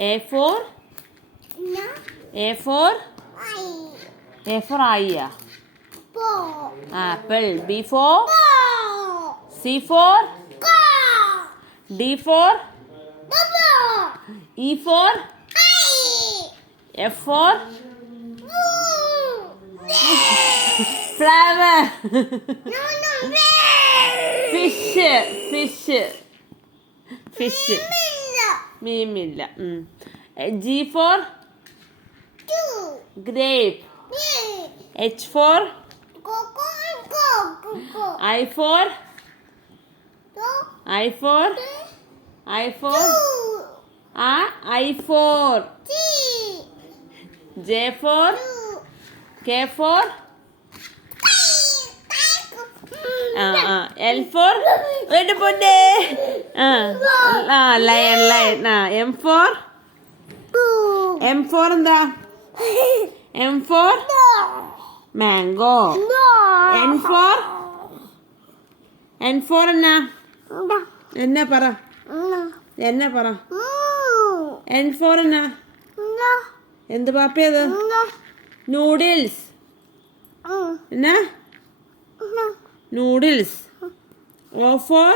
A for eye. Apple. B for C for D for E for F for flower. Fish. മീമില്ല. G for grape. H for I for J for K for L for lion. M for എന്താ? M for mango. N for എന്നാ പറ? N for എന്നാ? എന്ത് പാപ്പയത്? Noodles. എന്നാ? Noodles. O for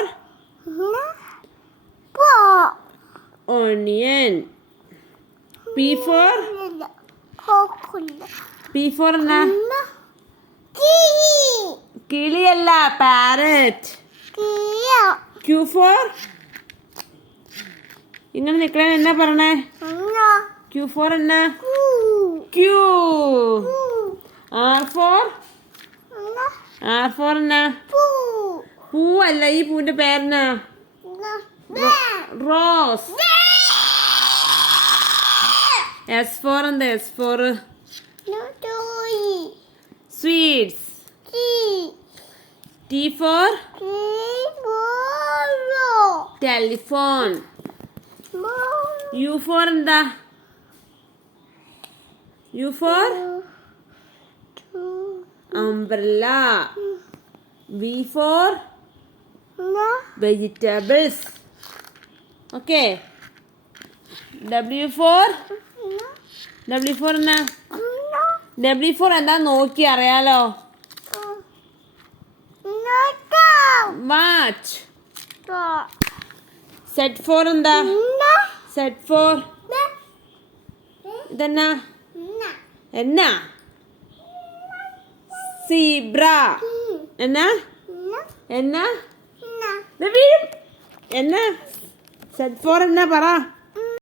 onion. P for എന്നാ? കിളിയല്ല, parrot. Q for ഇങ്ങനെ നിൽക്കണേ എന്നാ പറഞ്ഞേ? Q for എന്നാ? Q. R for എന്നാ? പൂവല്ല, ഈ പൂവിന്റെ പേരെന്നാ? റോസ്. S for എന്താ? S for sweets. T for telephone. U for എന്താ? U for umbrella. V for vegetables. Okay. W for എന്നാ? W for എന്താ നോക്കി അറിയാലോ? വാച്ച്. Z for എന്താ? Z for ഇതെന്നാ? എന്നാ? സീബ്ര. എന്നാ? എന്നാ? എന്നാ? Z for എന്നാ പറ?